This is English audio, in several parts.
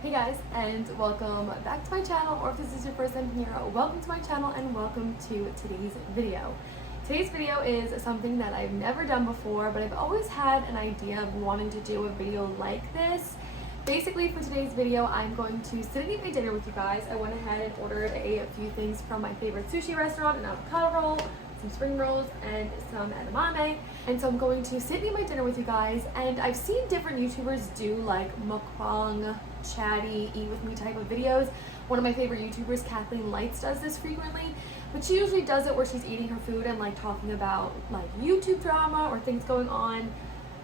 Hey guys, and welcome back to my channel, or if this is your first time here, welcome to my channel and welcome to today's video. Today's video is something that I've never done before, but I've always had an idea of wanting to do a video like this. Basically, for today's video, I'm going to sit and eat my dinner with you guys. I went ahead and ordered a few things from my favorite sushi restaurant, an avocado roll, some spring rolls, and some edamame. And so I'm going to sit and eat my dinner with you guys, and I've seen different YouTubers do like mukbang, chatty, eat with me type of videos. One of my favorite YouTubers, Kathleen Lights, does this frequently, but she usually does it where she's eating her food and like talking about like YouTube drama or things going on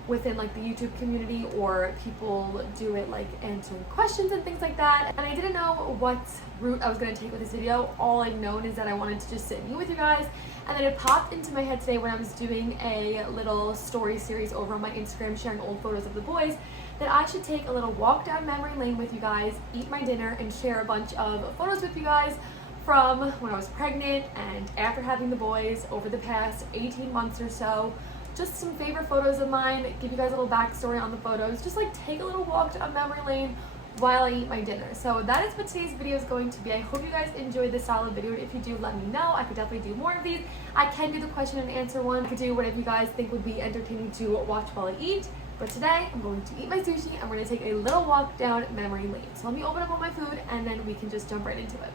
within like the YouTube community, or people do it like answering questions and things like that. And I didn't know what route I was going to take with this video. All I've known is that I wanted to just sit and eat with you guys, and then it popped into my head today when I was doing a little story series over on my Instagram sharing old photos of the boys, that I should take a little walk down memory lane with you guys, eat my dinner, and share a bunch of photos with you guys from when I was pregnant and after having the boys over the past 18 months or so. Just some favorite photos of mine, give you guys a little backstory on the photos, just like take a little walk down memory lane while I eat my dinner. So that is what today's video is going to be. I hope you guys enjoyed this solid video. If you do, let me know. I could definitely do more of these. I can do the question and answer one. I could do whatever you guys think would be entertaining to watch while I eat. But today, I'm going to eat my sushi and we're going to take a little walk down memory lane. So let me open up all my food and then we can just jump right into it.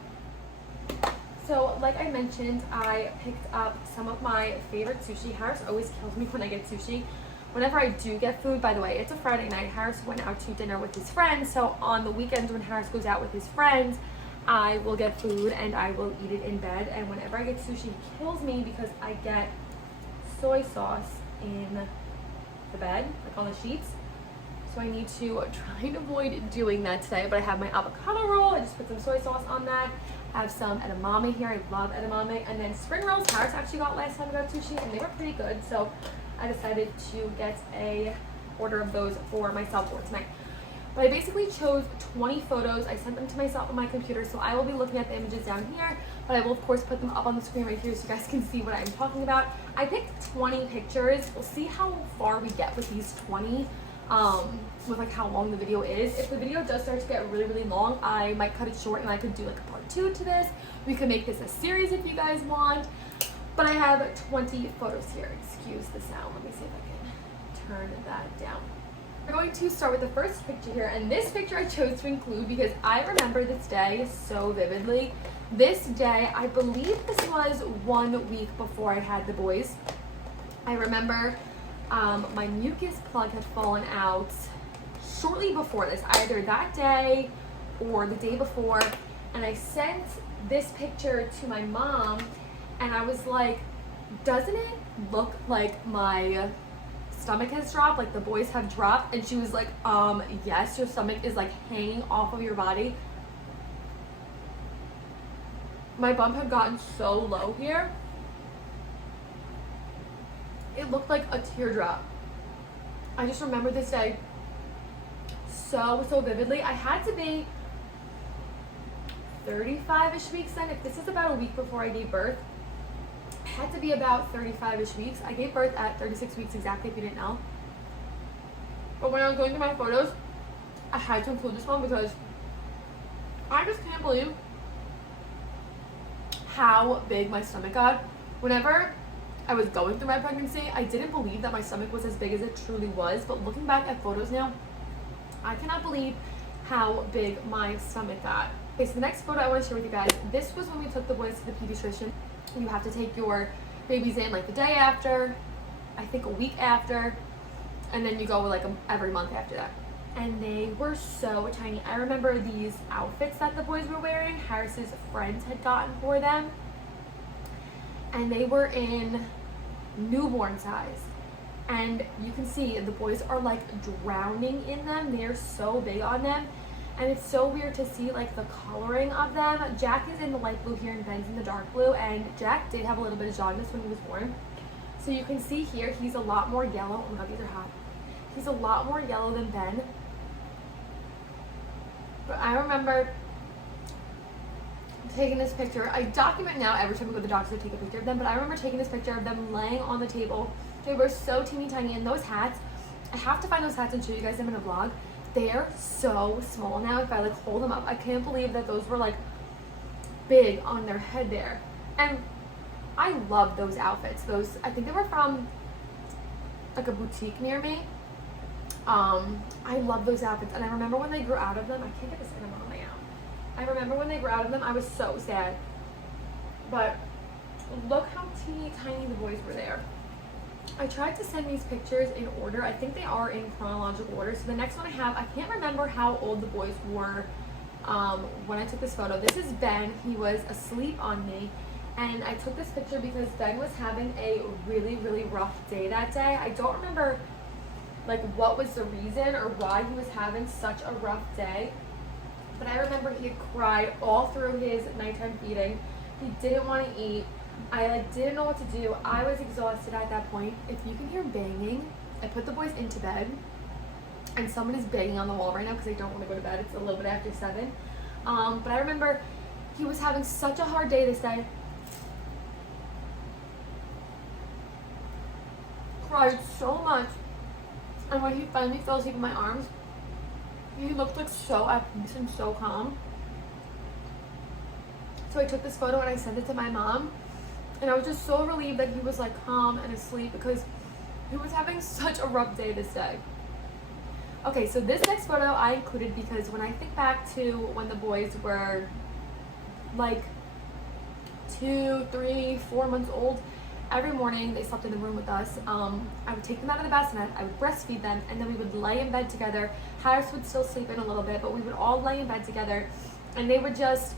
So like I mentioned, I picked up some of my favorite sushi. Harris always kills me when I get sushi. Whenever I do get food, by the way, it's a Friday night. Harris went out to dinner with his friends. So on the weekends when Harris goes out with his friends, I will get food and I will eat it in bed. And whenever I get sushi, it kills me because I get soy sauce in the bed, like on the sheets. So I need to try and avoid doing that today. But I have my avocado roll. I just put some soy sauce on that. I have some edamame here. I love edamame. And then spring rolls. Harris actually got last time I got sushi, and they were pretty good. So I decided to get a order of those for myself for tonight. But I basically chose 20 photos. I sent them to myself on my computer, so I will be looking at the images down here, but I will of course put them up on the screen right here so you guys can see what I'm talking about. I picked 20 pictures. We'll see how far we get with these 20, with like how long the video is. If the video does start to get really long, I might cut it short and I could do like a part 2 to this. We could make this a series if you guys want. But I have 20 photos here. Excuse the sound. Let me see if I can turn that down. We're going to start with the first picture here, and this picture I chose to include because I remember this day so vividly. This day, I believe this was 1 week before I had the boys. I remember my mucus plug had fallen out shortly before this, either that day or the day before, and I sent this picture to my mom, and I was like, doesn't it look like my stomach has dropped, like the boys have dropped? And she was like, yes, your stomach is like hanging off of your body. My bump had gotten so low here, it looked like a teardrop. I just remember this day so vividly. I had to be 35-ish weeks then. If this is about a week before I gave birth, I had to be about 35-ish weeks. I gave birth at 36 weeks exactly, if you didn't know. But when I was going through my photos, I had to include this one because I just can't believe how big my stomach got. Whenever I was going through my pregnancy, I didn't believe that my stomach was as big as it truly was. But looking back at photos now, I cannot believe how big my stomach got. Okay, so the next photo I want to share with you guys, this was when we took the boys to the pediatrician. You have to take your babies in like the day after, I think a week after, and then you go like every month after that. And they were so tiny. I remember these outfits that the boys were wearing, Harris's friends had gotten for them, and they were in newborn size. And you can see the boys are like drowning in them. They're so big on them. And it's so weird to see like the coloring of them. Jack is in the light blue here and Ben's in the dark blue. And Jack did have a little bit of jaundice when he was born. So you can see here he's a lot more yellow. Oh my god, these are hot. He's a lot more yellow than Ben. But I remember taking this picture. I document now every time we go to the doctor to take a picture of them. But I remember taking this picture of them laying on the table. They were so teeny tiny. And those hats, I have to find those hats and show you guys them in a vlog. They're so small now. If I like hold them up, I can't believe that those were like big on their head there. And I love those outfits. Those, I think they were from like a boutique near me. I love those outfits, and I remember when they grew out of them. I can't get this in on my out. I remember when they grew out of them, I was so sad. But look how teeny tiny the boys were there. I tried to send these pictures in order. I think they are in chronological order. So the next one I have, I can't remember how old the boys were when I took this photo. This is Ben. He was asleep on me. And I took this picture because Ben was having a really, really rough day that day. I don't remember like what was the reason or why he was having such a rough day. But I remember he had cried all through his nighttime feeding. He didn't want to eat. I like didn't know what to do. I was exhausted at that point. If you can hear banging, I put the boys into bed. And someone is banging on the wall right now because I don't want to go to bed. It's a little bit after 7. But I remember he was having such a hard day this day. Cried so much. And when he finally fell asleep in my arms, he looked like so at peace and so calm. So I took this photo and I sent it to my mom. And I was just so relieved that he was like calm and asleep because he was having such a rough day this day. Okay, so this next photo I included because when I think back to when the boys were like 2, 3, 4 months old, every morning they slept in the room with us. I would take them out of the bassinet, I would breastfeed them, and then we would lay in bed together. Harris would still sleep in a little bit, but we would all lay in bed together, and they would just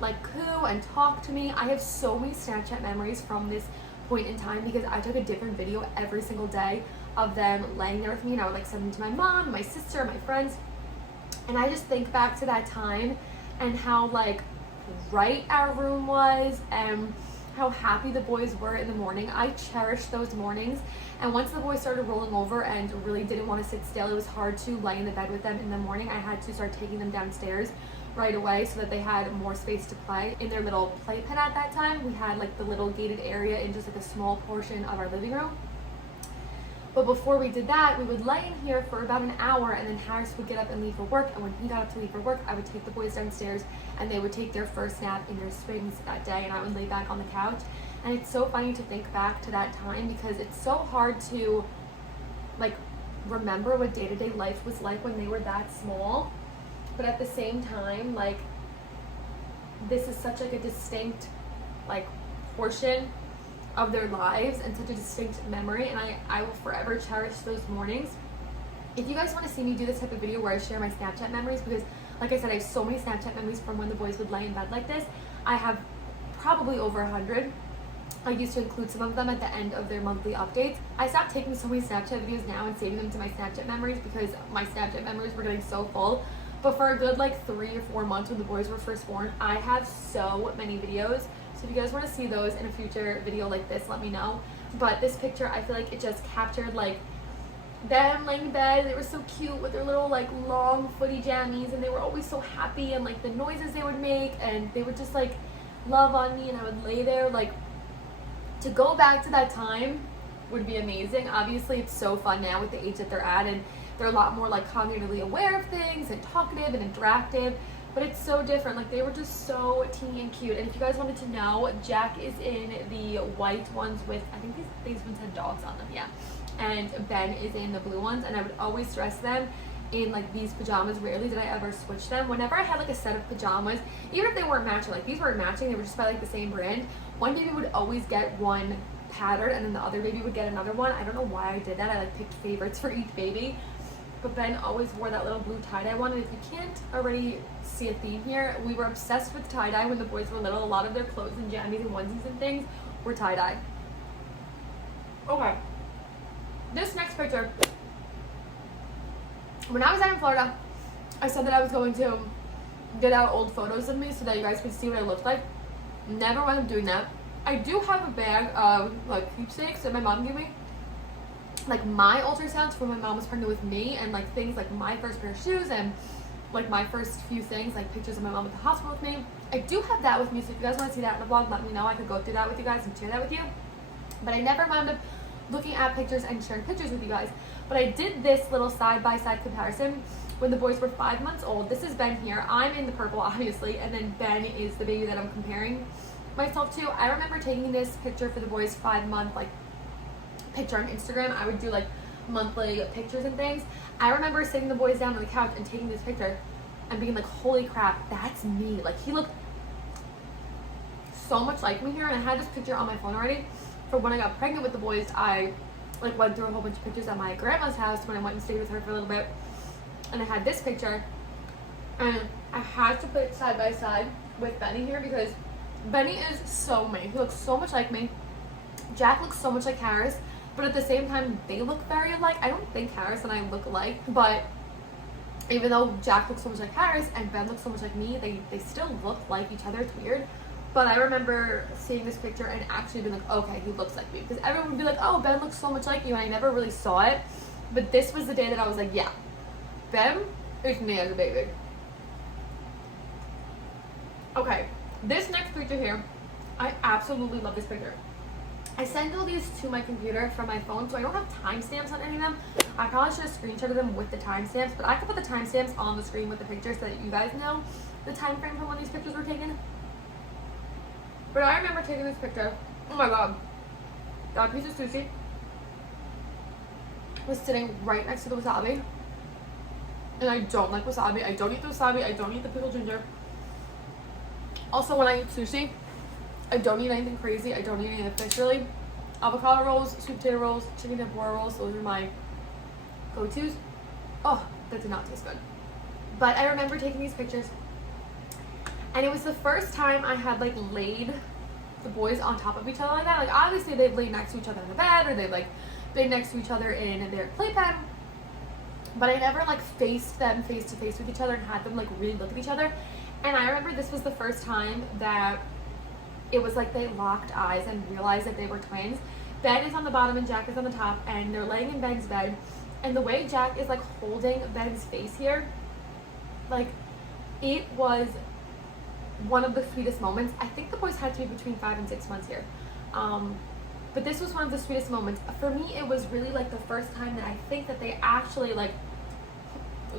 like coo and talk to me. I have so many Snapchat memories from this point in time because I took a different video every single day of them laying there with me, and I would like send them to my mom, my sister, my friends. And I just think back to that time and how like bright our room was and how happy the boys were in the morning. I cherished those mornings. And once the boys started rolling over and really didn't want to sit still, it was hard to lay in the bed with them in the morning. I had to start taking them downstairs right away so that they had more space to play in their little playpen. At that time we had like the little gated area in just like a small portion of our living room. But before we did that, we would lay in here for about an hour, and then Harris would get up and leave for work. And when he got up to leave for work, I would take the boys downstairs and they would take their first nap in their swings that day, and I would lay back on the couch. And it's so funny to think back to that time because it's so hard to like remember what day-to-day life was like when they were that small. But at the same time, like this is such like a distinct like portion of their lives and such a distinct memory, and I will forever cherish those mornings. If you guys want to see me do this type of video where I share my Snapchat memories, because like I said, I have so many Snapchat memories from when the boys would lay in bed like this. I have probably over 100. I used to include some of them at the end of their monthly updates. I stopped taking so many Snapchat videos now and saving them to my Snapchat memories because my Snapchat memories were getting so full. But for a good like 3 or 4 months when the boys were first born, I have so many videos. So if you guys want to see those in a future video like this, let me know. But this picture, I feel like it just captured like them laying in bed. They were so cute with their little like long footy jammies, and they were always so happy, and like the noises they would make, and they would just like love on me, and I would lay there. Like, to go back to that time would be amazing. Obviously it's so fun now with the age that they're at, and they're a lot more like cognitively aware of things and talkative and interactive. But it's so different. Like, they were just so teeny and cute. And if you guys wanted to know, Jack is in the white ones with, I think these ones had dogs on them, yeah. And Ben is in the blue ones, and I would always dress them in like these pajamas. Rarely did I ever switch them. Whenever I had like a set of pajamas, even if they weren't matching, like these weren't matching, they were just by like the same brand, one baby would always get one pattern and then the other baby would get another one. I don't know why I did that. I like picked favorites for each baby. But Ben always wore that little blue tie-dye one, and if you can't already see a theme here, we were obsessed with tie-dye when the boys were little. A lot of their clothes and jammies and onesies and things were tie-dye. Okay, this next picture, when I was out in Florida, I said that I was going to get out old photos of me so that you guys could see what I looked like. Never wound up doing that. I do have a bag of like keepsakes that my mom gave me, like my ultrasounds when my mom was pregnant with me, and like things like my first pair of shoes and like my first few things, like pictures of my mom at the hospital with me. I do have that with me, so if you guys want to see that in the vlog, let me know. I could go through that with you guys and share that with you. But I never wound up looking at pictures and sharing pictures with you guys. But I did this little side-by-side comparison when the boys were 5 months old. This is Ben here. I'm in the purple, obviously, and then Ben is the baby that I'm comparing myself to. I remember taking this picture for the boys' 5-month like picture on Instagram. I would do like monthly pictures and things. I remember sitting the boys down on the couch and taking this picture and being like, holy crap, that's me. Like, he looked so much like me here, and I had this picture on my phone already for when I got pregnant with the boys. I like went through a whole bunch of pictures at my grandma's house when I went and stayed with her for a little bit, and I had this picture, and I had to put it side by side with Benny here because Benny is so me. He looks so much like me. Jack looks so much like Harris, but at the same time they look very alike. I don't think Harris and I look alike, but even though Jack looks so much like Harris and Ben looks so much like me, they still look like each other. It's weird. But I remember seeing this picture and actually being like, okay, he looks like me. Because everyone would be like, oh, Ben looks so much like you, and I never really saw it. But this was the day that I was like, yeah, Ben is me as a baby. Okay, this next picture here, I absolutely love this picture. I send all these to my computer from my phone, so I don't have timestamps on any of them. I probably should have screenshotted them with the timestamps, but I can put the timestamps on the screen with the pictures so that you guys know the time frame for when these pictures were taken. But I remember taking this picture. Oh my god. That piece of sushi was sitting right next to the wasabi. And I don't like wasabi. I don't eat the wasabi. I don't eat the pickled ginger. Also, when I eat sushi, I don't eat anything crazy. I don't eat any of the fish really. Avocado rolls, sweet potato rolls, chicken tempura rolls. Those are my go-tos. Oh, that did not taste good. But I remember taking these pictures. And it was the first time I had like laid the boys on top of each other like that. Like, obviously they'd laid next to each other in the bed, or they'd like been next to each other in their playpen. But I never like faced them face to face with each other and had them like really look at each other. And I remember this was the first time that it was like they locked eyes and realized that they were twins. Ben is on the bottom and Jack is on the top, and they're laying in Ben's bed. And the way Jack is like holding Ben's face here, like, it was one of the sweetest moments. I think the boys had to be between 5 and 6 months here. But this was one of the sweetest moments. For me, it was really like the first time that I think that they actually like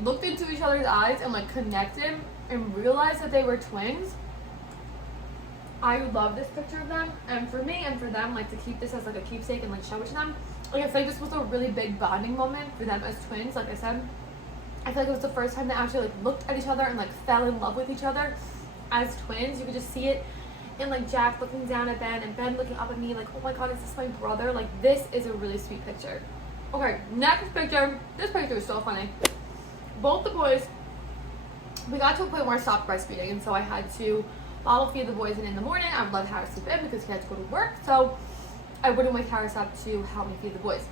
looked into each other's eyes and like connected and realized that they were twins. I love this picture of them, and for me and for them, like, to keep this as like a keepsake and like show it to them. Like, I feel like this was a really big bonding moment for them as twins. Like I said, I feel like it was the first time they actually like looked at each other and like fell in love with each other as twins. You could just see it in like Jack looking down at Ben and Ben looking up at me like, oh my god, is this my brother? Like, this is a really sweet picture. Okay, next picture. This picture is so funny. Both the boys, we got to a point where I stopped breastfeeding, and so I had to bottle feed the boys, and in the morning I would let Harris sleep in because he had to go to work, so I wouldn't wake Harris up to help me feed the boys.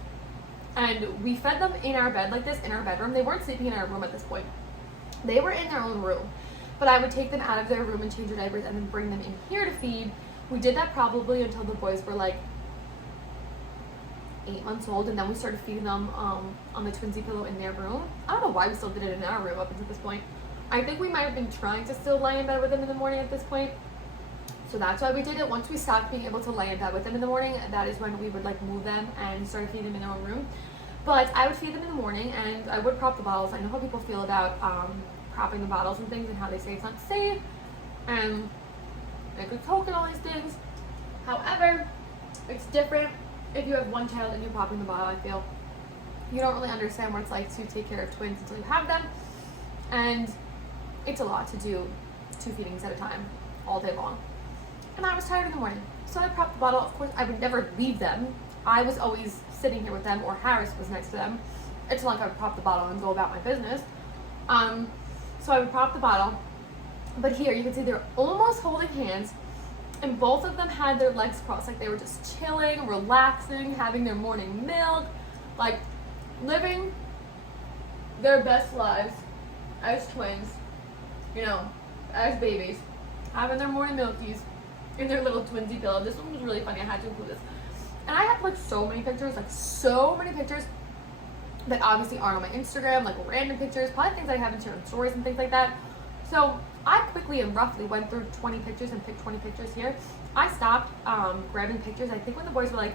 And we fed them in our bed like this, in our bedroom. They weren't sleeping in our room at this point. They were in their own room. But I would take them out of their room and change their diapers and then bring them in here to feed. We did that probably until the boys were like 8 months old, and then we started feeding them on the twinsy pillow in their room. I don't know why we still did it in our room up until this point. I think we might have been trying to still lay in bed with them in the morning at this point. So that's why we did it. Once we stopped being able to lay in bed with them in the morning, that is when we would like move them and start feeding them in their own room. But I would feed them in the morning, and I would prop the bottles. I know how people feel about propping the bottles and things, and how they say it's not safe and they could choke and all these things. However, it's different if you have one child and you're popping the bottle. I feel you don't really understand what it's like to take care of twins until you have them, and it's a lot to do 2 feedings at a time all day long. And I was tired in the morning, so I propped the bottle. Of course, I would never leave them. I was always sitting here with them, or Harris was next to them. It's not like I would pop the bottle and go about my business. So I would prop the bottle, but here you can see they're almost holding hands, and both of them had their legs crossed, like they were just chilling, relaxing, having their morning milk, like living their best lives as twins, you know, as babies, having their morning milkies in their little twinsy pillow. This one was really funny. I had to include this. And I have like so many pictures that obviously aren't on my Instagram, like random pictures, probably things I haven't shared in stories and things like that. So I quickly and roughly went through 20 pictures and picked 20 pictures here. I stopped grabbing pictures. I think when the boys were like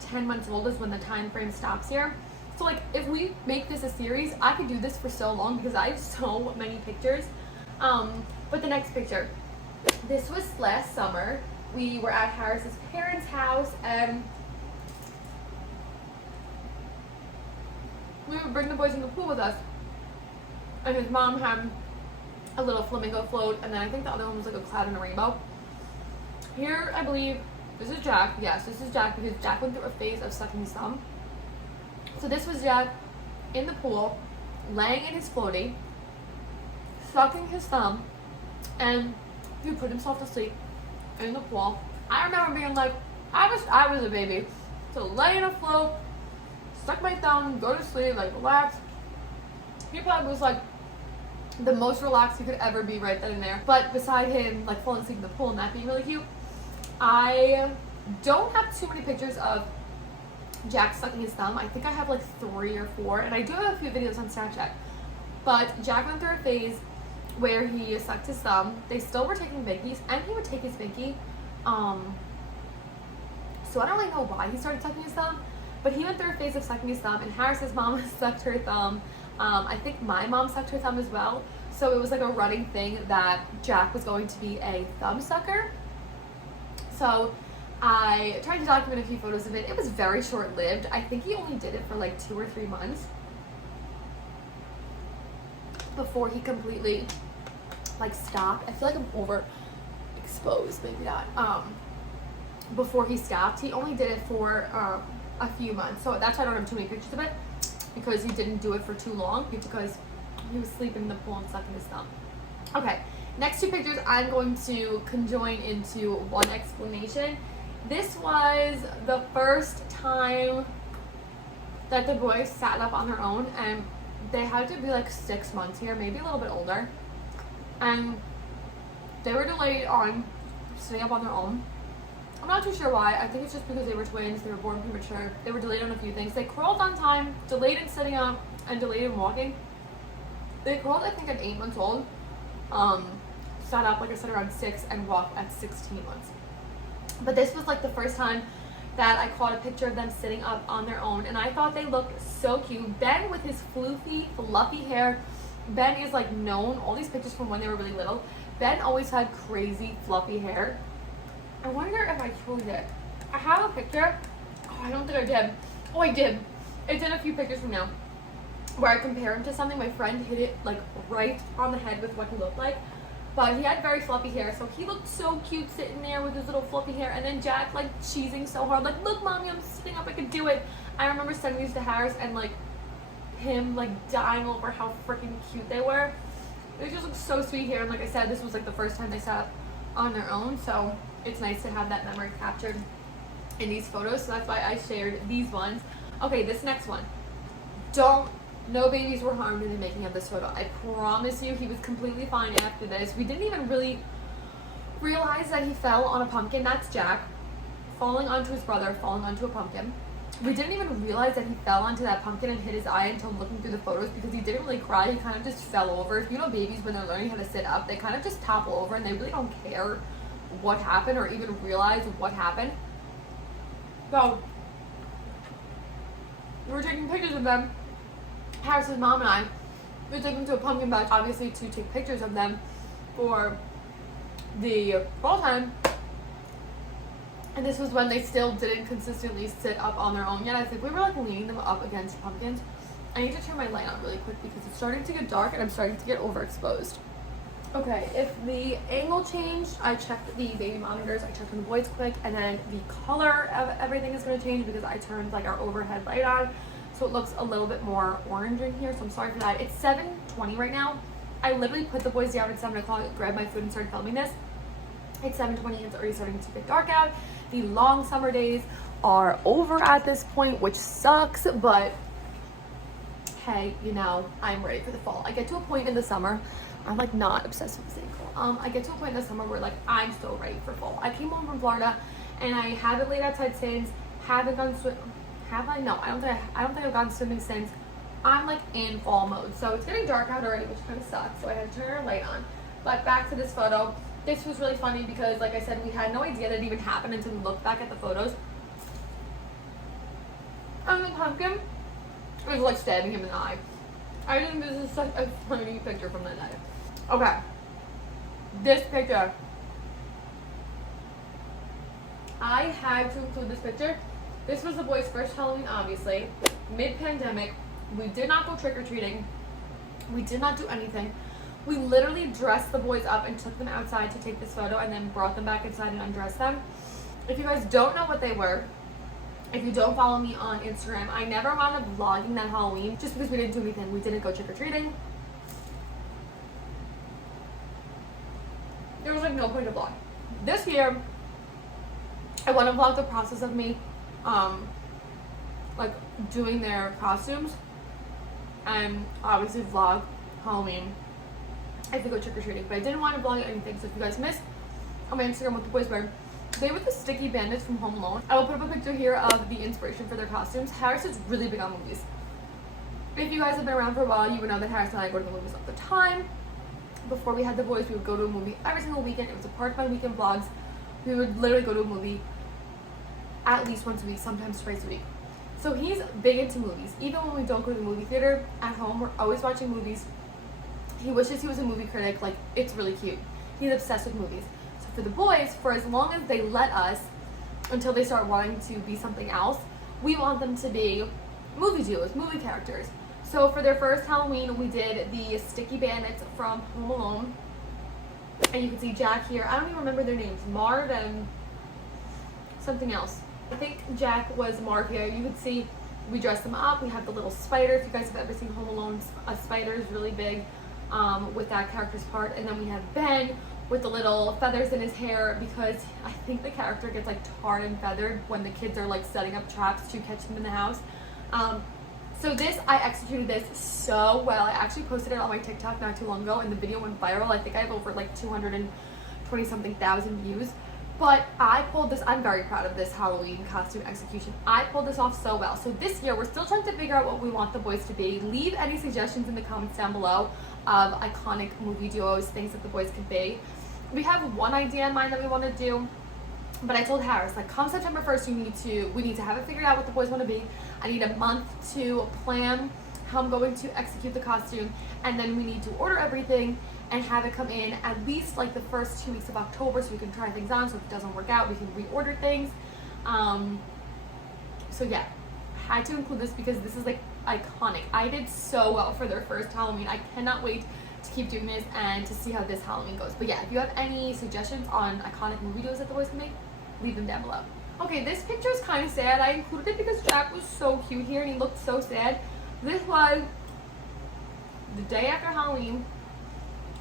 10 months old is when the time frame stops here. So like if we make this a series, I could do this for so long because I have so many pictures. But the next picture, this was last summer. We were at Harris's parents' house and we would bring the boys in the pool with us. And his mom had a little flamingo float, and then I think the other one was like a cloud and a rainbow. Here, I believe, this is Jack. Yes, this is Jack because Jack went through a phase of sucking his thumb. So this was Jack in the pool, laying in his floaty, sucking his thumb, and he put himself to sleep in the pool. I remember being like, I was a baby. So lay in a float, suck my thumb, go to sleep, like relax. He probably was like the most relaxed he could ever be right then and there. But beside him, like falling asleep in the pool and that being really cute, I don't have too many pictures of Jack sucking his thumb. I think I have like 3 or 4, and I do have a few videos on Snapchat. But Jack went through a phase where he sucked his thumb. They still were taking binkies, and he would take his binky. So I don't really know why he started sucking his thumb, but he went through a phase of sucking his thumb, and Harris's mom sucked her thumb. I think my mom sucked her thumb as well. So it was like a running thing that Jack was going to be a thumb sucker. So I tried to document a few photos of it. It was very short-lived. I think he only did it for like 2 or 3 months before he completely like stopped. I feel like I'm overexposed, maybe not. Before he stopped, he only did it for a few months. So that's why I don't have too many pictures of it, because he didn't do it for too long, because he was sleeping in the pool and sucking his thumb. Okay, next 2 pictures I'm going to conjoin into one explanation. This was the first time that the boys sat up on their own, and they had to be like 6 months here, maybe a little bit older. And they were delayed on sitting up on their own. I'm not too sure why. I think it's just because they were twins, they were born premature. They were delayed on a few things. They crawled on time, delayed in sitting up, and delayed in walking. They crawled, I think, at 8 months old. Sat up, like I said, around 6, and walked at 16 months. But this was like the first time that I caught a picture of them sitting up on their own, and I thought they looked so cute. Ben with his floofy, fluffy hair. Ben is like known, all these pictures from when they were really little, Ben always had crazy fluffy hair. I wonder if I truly did. I have a picture. Oh, I don't think I did. Oh, I did. It's in a few pictures from now, where I compare him to something. My friend hit it like right on the head with what he looked like. But he had very fluffy hair, so he looked so cute sitting there with his little fluffy hair. And then Jack like cheesing so hard, like, look, mommy, I'm sitting up, I can do it. I remember sending these to Harris and like him like dying over how freaking cute they were. They just looked so sweet here. And like I said, this was like the first time they sat up on their own, so it's nice to have that memory captured in these photos. So that's why I shared these ones. Okay, this next one. No babies were harmed in the making of this photo. I promise you, he was completely fine after this. We didn't even really realize that he fell on a pumpkin. That's Jack falling onto his brother, falling onto a pumpkin. We didn't even realize that he fell onto that pumpkin and hit his eye until looking through the photos, because he didn't really cry. He kind of just fell over. You know, babies, when they're learning how to sit up, they kind of just topple over and they really don't care what happened or even realize what happened. So we were taking pictures of them. Harris's mom and I, we took them to a pumpkin patch, obviously, to take pictures of them for the fall time. And this was when they still didn't consistently sit up on their own yet. I think we were like leaning them up against pumpkins. I need to turn my light on really quick because it's starting to get dark and I'm starting to get overexposed. Okay, if the angle changed, I checked the baby monitors, I checked on the boys quick, and then the color of everything is going to change because I turned like our overhead light on. So it looks a little bit more orange in here, so I'm sorry for that. It's 7:20 right now. I literally put the boys down at 7 o'clock, grabbed my food, and started filming this. It's 7:20, it's already starting to get dark out. The long summer days are over at this point, which sucks, but hey, you know, I'm ready for the fall. I get to a point in the summer, I'm like not obsessed with the fall. I get to a point in the summer where like I'm so ready for fall. I came home from Florida and I haven't laid outside since, haven't gone swimming. Have I? No, I don't think I've gone swimming since. I'm like in fall mode. So it's getting dark out already, which kind of sucks. So I had to turn our light on. But back to this photo. This was really funny because, like I said, we had no idea that it even happened until we looked back at the photos. And the pumpkin It was like stabbing him in the eye. I think this is such a funny picture from that night. Okay. This picture. I had to include this picture. This was the boys' first Halloween, obviously. Mid-pandemic. We did not go trick-or-treating. We did not do anything. We literally dressed the boys up and took them outside to take this photo and then brought them back inside and undressed them. If you guys don't know what they were, if you don't follow me on Instagram, I never wound up vlogging that Halloween just because we didn't do anything. We didn't go trick-or-treating. There was like no point to vlog. This year, I want to vlog the process of me like doing their costumes and obviously vlog Halloween if we go trick-or-treating, but I didn't want to vlog anything. So if you guys missed on my Instagram what the boys were, they were the sticky bandits from Home Alone. I will put up a picture here of the inspiration for their costumes. Harris is really big on movies. If you guys have been around for a while, you would know that Harris and I go to the movies all the time. Before we had the boys, we would go to a movie every single weekend. It was a part of my weekend vlogs. We would literally go to a movie at least once a week, sometimes twice a week. So he's big into movies. Even when we don't go to the movie theater at home, we're always watching movies. He wishes he was a movie critic. Like, it's really cute. He's obsessed with movies. So for the boys, for as long as they let us, until they start wanting to be something else, we want them to be movie duos, movie characters. So for their first Halloween, we did the Sticky Bandits from Home Alone. And you can see Jack here. I don't even remember their names. Marv and something else. I think Jack was Marv here. You can see we dressed them up. We have the little spider. If you guys have ever seen Home Alone, a spider is really big with that character's part. And then we have Ben with the little feathers in his hair because I think the character gets like tarred and feathered when the kids are like setting up traps to catch them in the house. So this, I executed this so well. I actually posted it on my TikTok not too long ago and the video went viral. I think I have over like 220 something thousand views. But I pulled this, I'm very proud of this Halloween costume execution. I pulled this off so well. So this year, we're still trying to figure out what we want the boys to be. Leave any suggestions in the comments down below of iconic movie duos, things that the boys could be. We have one idea in mind that we want to do. But I told Harris, like, come September 1st, we need to have it figured out what the boys want to be. I need a month to plan how I'm going to execute the costume, and then we need to order everything and have it come in at least like the first 2 weeks of October so we can try things on. So if it doesn't work out, we can reorder things. So yeah, had to include this because this is like iconic. I did so well for their first Halloween. I cannot wait to keep doing this and to see how this Halloween goes. But yeah, if you have any suggestions on iconic movie videos that the boys can make, leave them down below. Okay, this picture is kind of sad. I included it because Jack was so cute here and he looked so sad. This was the day after Halloween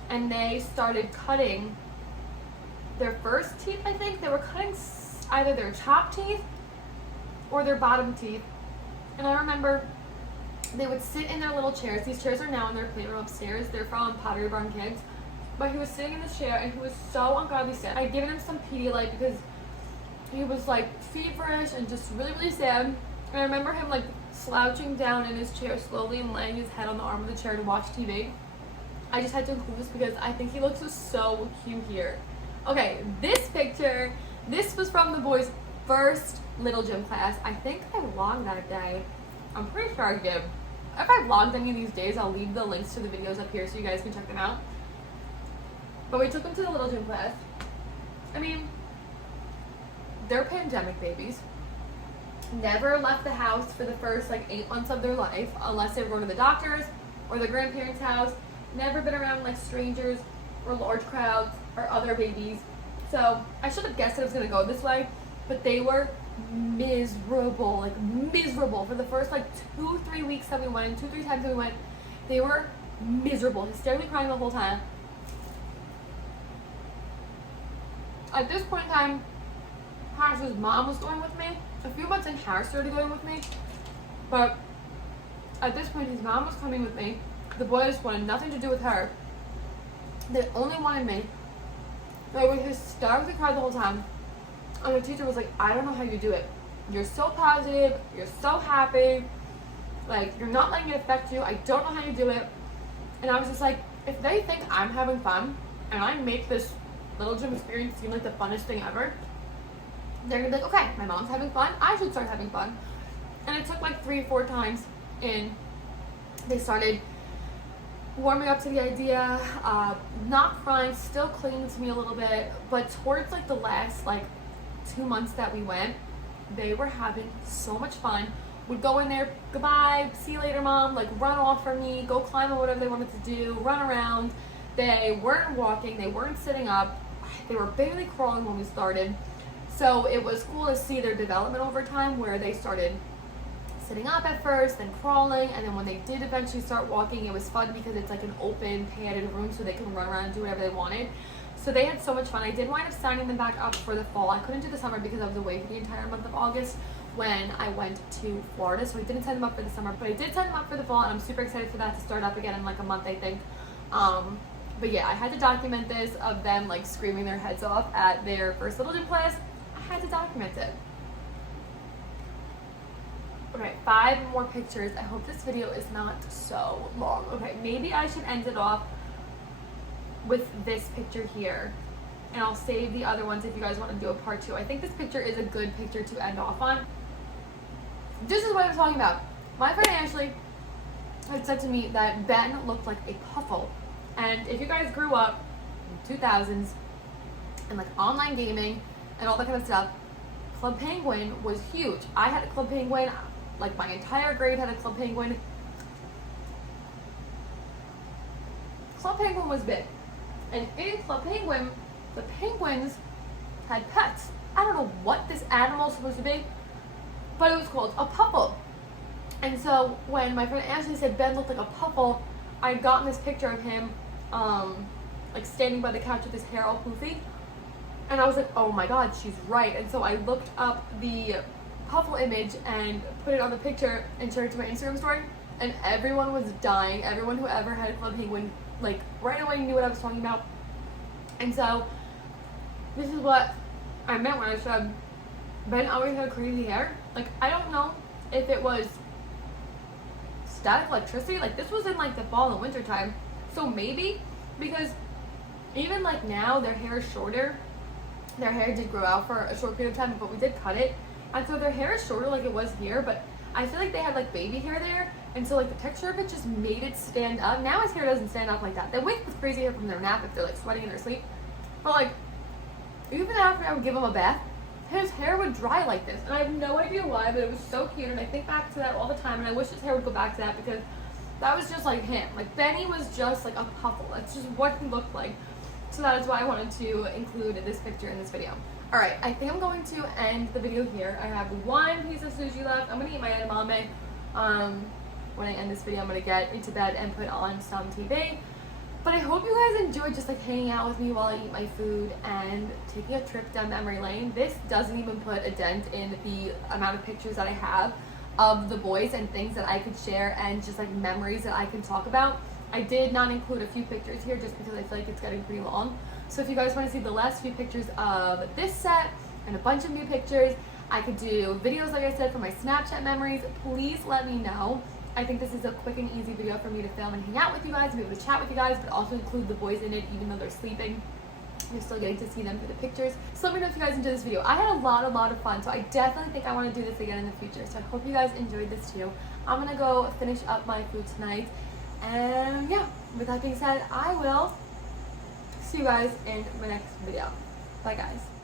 and they started cutting their first teeth, I think. They were cutting either their top teeth or their bottom teeth. And I remember they would sit in their little chairs. These chairs are now in their playroom upstairs. They're from Pottery Barn Kids. But he was sitting in this chair and he was so ungodly sad. I'd given him some Pedialyte because he was like feverish and just really, really sad. And I remember him like slouching down in his chair slowly and laying his head on the arm of the chair to watch TV. I just had to include this because I think he looks so cute here. Okay, this picture, this was from the boys' first Little Gym class. I think I vlogged that day. I'm pretty sure I did. If I vlogged any of these days, I'll leave the links to the videos up here so you guys can check them out. But we took them to the Little Gym class. I mean, they're pandemic babies. Never left the house for the first like 8 months of their life unless they were going to the doctor's or their grandparents' house. Never been around like strangers or large crowds or other babies. So I should have guessed that it was going to go this way, but they were miserable, like miserable for the first like 2-3 weeks that we went, 2-3 times that we went. They were miserable, hysterically crying the whole time. At this point in time, Harris's mom was going with me. A few months in, Harris started going with me. But at this point, his mom was coming with me. The boys wanted nothing to do with her. They only wanted me. They would hysterically cry the whole time. And the teacher was like, I don't know how you do it. You're so positive. You're so happy. Like, you're not letting it affect you. I don't know how you do it. And I was just like, if they think I'm having fun and I make this Little Gym experience seem like the funnest thing ever, they're gonna be like, okay, my mom's having fun. I should start having fun. And it took like 3 or 4 times in, they started warming up to the idea, not crying, still clinging to me a little bit, but towards like the last like 2 months that we went, they were having so much fun. Would go in there, goodbye, see you later mom, like run off from me, go climb or whatever they wanted to do, run around. They weren't walking, they weren't sitting up, they were barely crawling when we started. So it was cool to see their development over time, where they started sitting up at first, then crawling, and then when they did eventually start walking, it was fun because it's like an open, padded room, so they can run around and do whatever they wanted. So they had so much fun. I did wind up signing them back up for the fall. I couldn't do the summer because I was away for the entire month of August when I went to Florida, so I didn't sign them up for the summer, but I did sign them up for the fall, and I'm super excited for that to start up again in like a month, I think. But yeah, I had to document this of them like screaming their heads off at their first little gym class. I had to document it. Okay, 5 more pictures. I hope this video is not so long. Okay, maybe I should end it off with this picture here, and I'll save the other ones if you guys want to do a part 2. I think this picture is a good picture to end off on. This is what I'm talking about. My friend Ashley had said to me that Ben looked like a puffle. And if you guys grew up in 2000s and like online gaming and all that kind of stuff, Club Penguin was huge. I had a Club Penguin, like my entire grade had a Club Penguin. Club Penguin was big. And in Club Penguin, the penguins had pets. I don't know what this animal was supposed to be, but it was called a puffle. And so when my friend Ashley said Ben looked like a puffle, I'd gotten this picture of him like standing by the couch with his hair all poofy, and I was like, oh my god, she's right. And so I looked up the puffle image and put it on the picture and shared it to my Instagram story, and everyone was dying. Everyone who ever had a Club Penguin like right away knew what I was talking about. And so this is what I meant when I said Ben always had crazy hair. Like, I don't know if it was static electricity. Like, this was in like the fall and winter time, so maybe, because even like now their hair is shorter. Their hair did grow out for a short period of time, but we did cut it, and so their hair is shorter like it was here, but I feel like they had like baby hair there, and so like the texture of it just made it stand up. Now his hair doesn't stand up like that. They wake with crazy hair from their nap if they're like sweating in their sleep, but like even after I would give him a bath, his hair would dry like this, and I have no idea why, but it was so cute, and I think back to that all the time, and I wish his hair would go back to that, because that was just like him. Like, Benny was just like a puffle. That's just what he looked like. So that is why I wanted to include this picture in this video. Alright, I think I'm going to end the video here. I have 1 piece of sushi left. I'm going to eat my edamame. When I end this video, I'm going to get into bed and put on some TV. But I hope you guys enjoyed just like hanging out with me while I eat my food and taking a trip down memory lane. This doesn't even put a dent in the amount of pictures that I have of the boys and things that I could share and just like memories that I can talk about. I did not include a few pictures here just because I feel like it's getting pretty long. So if you guys want to see the last few pictures of this set and a bunch of new pictures, I could do videos like I said for my Snapchat memories. Please let me know. I think this is a quick and easy video for me to film and hang out with you guys, and be able to chat with you guys, but also include the boys in it even though they're sleeping. You're still getting to see them through the pictures. So let me know if you guys enjoyed this video. I had a lot of fun, so I definitely think I want to do this again in the future. So I hope you guys enjoyed this too. I'm going to go finish up my food tonight. And yeah, with that being said, I will see you guys in my next video. Bye guys.